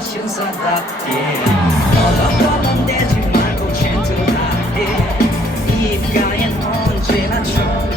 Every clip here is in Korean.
신선답게. 얻어가면 되지 말고 젠틀하게. 입가엔 언제나 좋은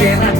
Yeah.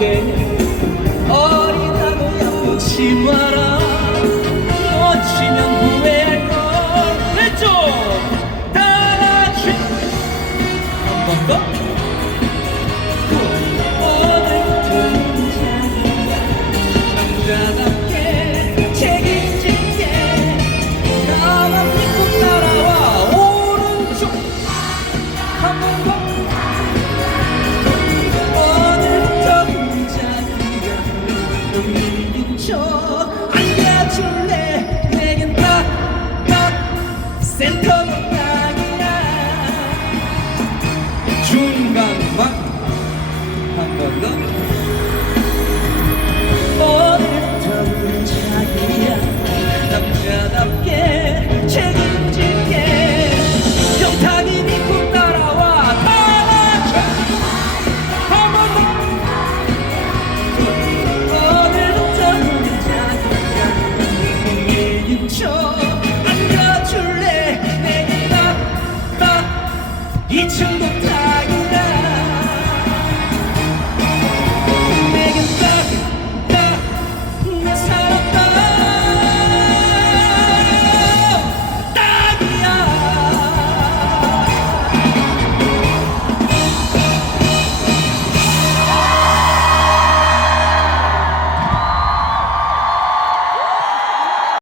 yeah.